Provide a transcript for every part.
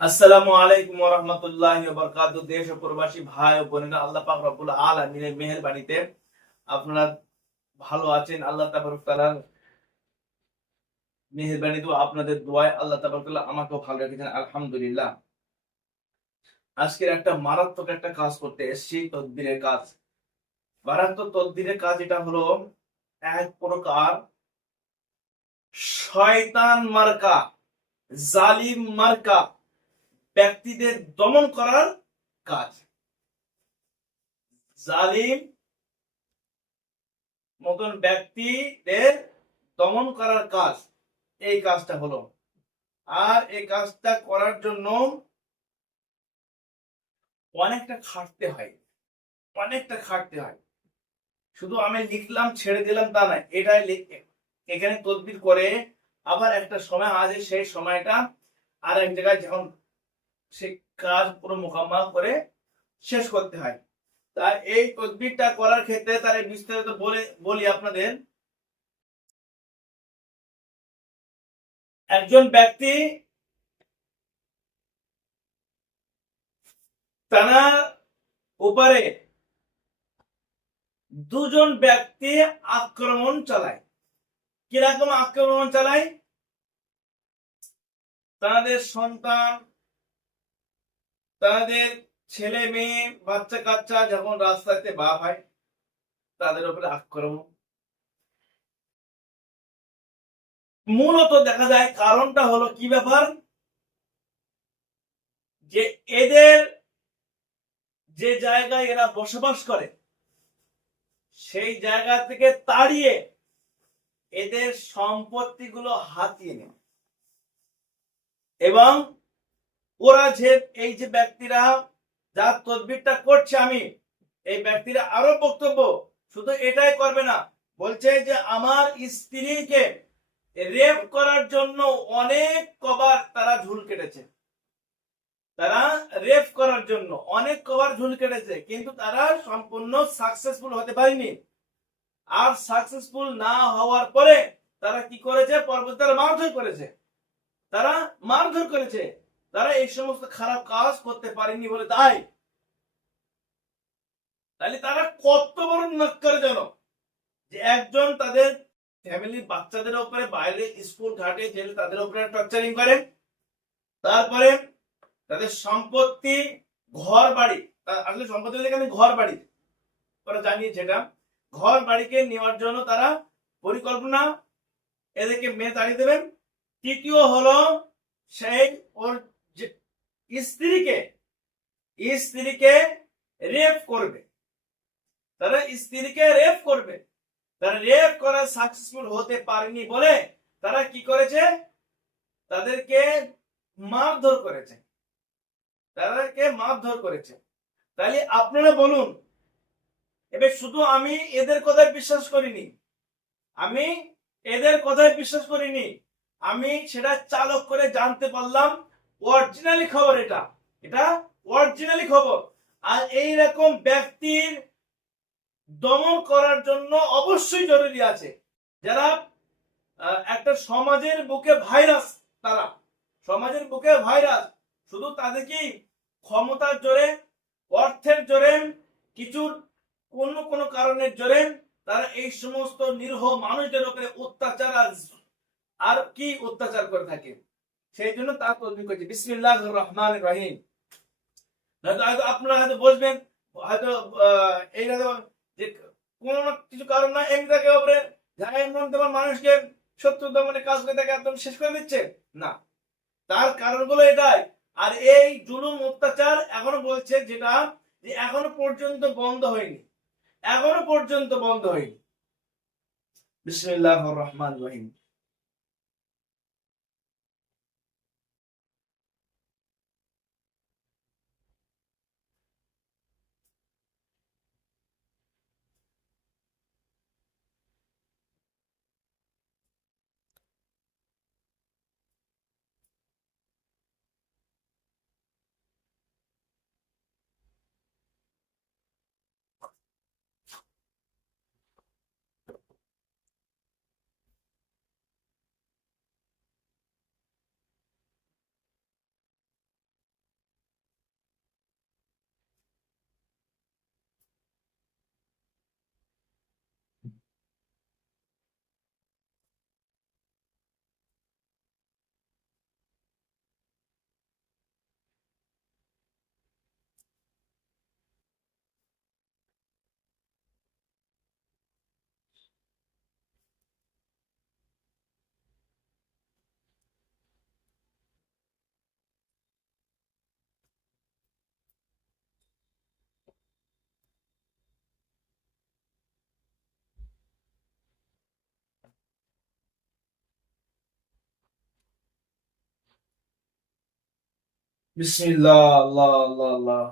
আসসালামু আলাইকুম ওয়া রাহমাতুল্লাহি ওয়া বারাকাতুহু। দেশ ও প্রবাসী ভাই ও বোনেরা, আল্লাহ পাক রব্বুল আলামিনের মেহেরবানিতে আপনারা ভালো আছেন। আল্লাহ তাবারক তাআলার মেহেরবানিতে আপনাদের দোয়ায় আল্লাহ তাবারক তাআলা আমাকেও ভালো রেখেছেন, আলহামদুলিল্লাহ। আজকের একটা মারাত্মক একটা কাজ করতে এসেছি, তদবিরের কাজ। মারাত্মক তদবিরের কাজ এটা হলো এক প্রকার শয়তান মার্কা, জালিম মার্কা ব্যক্তিদের দমন করার কাজ। জালিম মতন ব্যক্তিদের দমন করার কাজ এই কাজটা হলো। আর এই কাজটা করার জন্য অনেকটা খাটতে হয়, অনেকটা খাটতে হয়। শুধু আমি লিখলাম ছেড়ে দিলাম তা না, এটাই এখানে তদবির করে আবার একটা সময় আছে, সেই সময়টা আর এক জায়গায় যখন সে কাজ পুরো মোকাম্মল করে শেষ করতে হয়। তাই এই তদবিরটা করার ক্ষেত্রে তার বিস্তারিত বলি আপনাদের। একজন ব্যক্তি তার উপরে দুজন ব্যক্তি আক্রমণ চালায়। কিরকম আক্রমণ চালায়? তাদের সন্তান, তাদের ছেলে মেয়ে, বাচ্চা কাচ্চা যখন রাস্তাতে বার হয়, তাদের উপরে আক্রমণ। মূলত দেখা যায় কারণটা হলো কি ব্যাপার, যে এদের যে জায়গায় এরা বসবাস করে সেই জায়গা থেকে তাড়িয়ে এদের সম্পত্তিগুলো হাতিয়ে নেয়। এবং ওরা যে এই যে ব্যক্তিরা যার তদবিরটা করছে আমি, এই ব্যক্তিরা আরো বক্তব্য শুধু এটাই করবে না, বলছে যে আমার স্ত্রীকে রেপ করার জন্য অনেক কবার তারা ঝুল কেটেছে। তারা রেপ করার জন্য অনেক কবার ঝুল কেটেছে, কিন্তু তারা সম্পূর্ণ সাকসেসফুল হতে পারেনি। আর সাকসেসফুল না হওয়ার পরে তারা কি করেছে, পরবর্তীতে মারধর করেছে। তারা মারধর করেছে, তারা এই সমস্ত খারাপ কাজ করতে পারেনি বলে তাই। তাহলে তারা কত বড় নাক্কার জানো, যে একজন তাদের ফ্যামিলির বাচ্চাদের উপরে বাইরে স্কুল ঘাটে জেলে তাদের উপরে টর্চারিং করে, তারপরে তাদের সম্পত্তি, ঘর বাড়ি, আসলে সম্পত্তি এখানে ঘর বাড়ি তারা জানিয়েছে, এটা ঘর বাড়িকে নেওয়ার জন্য তারা পরিকল্পনা, এদেরকে মেয়ে তাড়িয়ে দেবেন। তৃতীয় হলো সেই ওর যে স্ত্রীকে স্ত্রীকে রেপ করবে, তারা স্ত্রীকে রেপ করবে। তারা রেপ করা সাকসেসফুল হতে পারেনি বলে তারা কি করেছে, তাদেরকে মারধর করেছে, তাদেরকে মারধর করেছে। তাহলে আপনারা বলুন, এবার শুধু আমি এদের কথায় বিশ্বাস করিনি, আমি এদের কথায় বিশ্বাস করিনি, আমি সেটা চালক করে জানতে পারলাম অরিজিনালি খবর, এটা এটা অরিজিনালি খবর। আর এই রকম ব্যক্তির দমন করার জন্য অবশ্যই জরুরি আছে যারা একটা সমাজের বুকে ভাইরাস, তারা সমাজের বুকে ভাইরাস। শুধু তাদের কি ক্ষমতার জোরে, অর্থের জোরে, কিছুর কোন কারণের জোরে তারা এই সমস্ত নিরীহ মানুষদের উপরে অত্যাচার আর কি অত্যাচার করে থাকে। সেই জন্য তার তদবির করছে বিসমিল্লাহির রহমানির রহিম। হয়তো আপনারা হয়তো বলবেন, হয়তো এই যে কোন কিছু কারণ না এমনি তাকে উপরে তোমার মানুষকে শত্রু দমনে কাজ করে তাকে একদম শেষ করে দিচ্ছে না, তার কারণগুলো এটাই। আর এই জুলুম অত্যাচার এখনো বলছে, যেটা যে এখনো পর্যন্ত বন্ধ হয়নি, এখনো পর্যন্ত বন্ধ হয়নি। বিসমিল্লাহির রহমানির রহিম। বিসমিল্লাহ, আল্লাহ আল্লাহ আল্লাহ।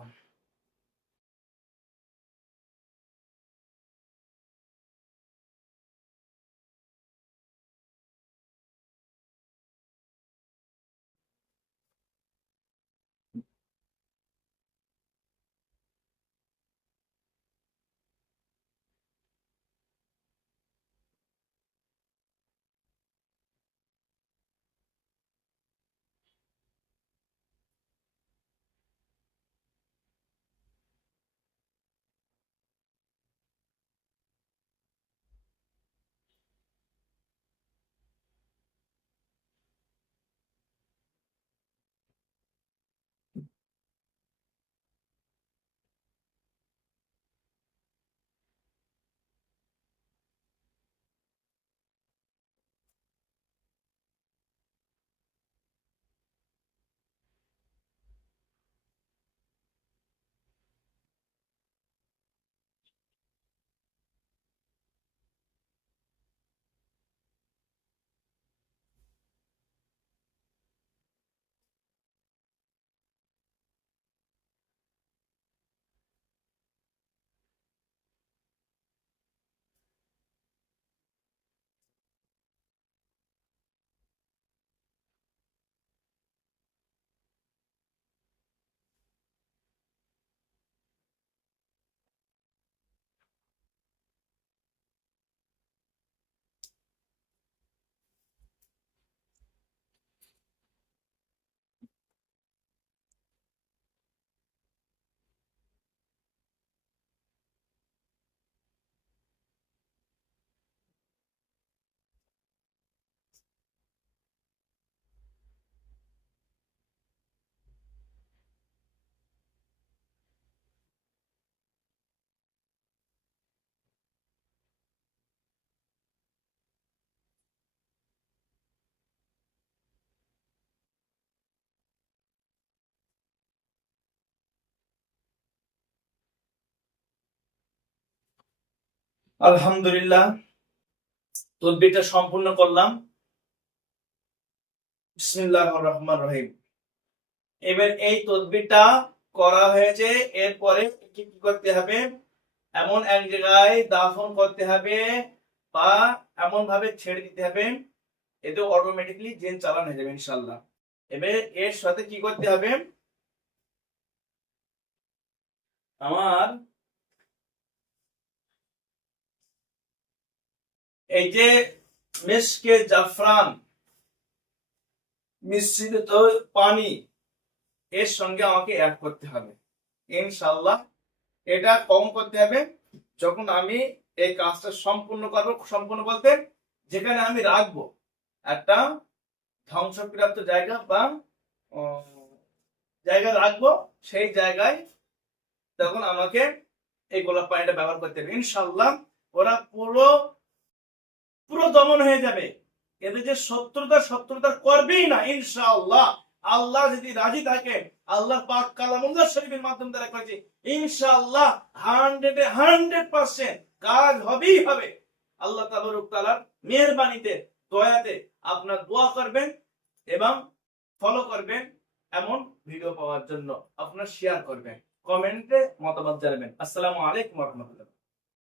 আলহামদুলিল্লাহ, তদবিরটা সম্পূর্ণ করলাম। বিসমিল্লাহির রহমানির রহিম। এবার এই তদবিরটা করা হয়েছে, এরপরে কি কি করতে হবে? এমন এক জায়গায় দাফন করতে হবে বা এমন ভাবে ছেড়ে দিতে হবে, এতে অটোমেটিকলি জিন চালান হয়ে যাবে ইনশাআল্লাহ। এবার এর সাথে কি করতে হবে? আমার এই যে মিশকে জাফরান মিশ্রিত পানি এর সঙ্গে আমাকে অ্যাড করতে হবে ইনশাআল্লাহ। এটা কম করতে হবে যখন আমি এই কাজটা সম্পূর্ণ করব। সম্পূর্ণ বলতে যেখানে আমি রাখবো একটা ধ্বংসপ্রাপ্ত জায়গা বা জায়গা রাখবো, সেই জায়গায় তখন আমাকে এই গোলাপ পানিটা ব্যবহার করতে হবে ইনশাআল্লাহ। ওরা পুরো পুরো দমন হয়ে যাবে, এদের যে শত্রুতা করবেই না ইনশাআল্লাহ। আল্লাহ যদি রাজি থাকে, আল্লাহ পাক কালামুল্লাহ শরীফের মাধ্যমে দ্বারা করেছে ইনশাআল্লাহ 100% কাজ হবেই হবে। আল্লাহ তাবারক তাআলার মেহেরবানিতে, দয়াতে আপনার দোয়া করবেন এবং ফলো করবেন। এমন ভিডিও পাওয়ার জন্য আপনার শেয়ার করবেন, কমেন্টে মতামত জানাবেন। আসসালামু আলাইকুম ওয়া রাহমাতুল্লাহ।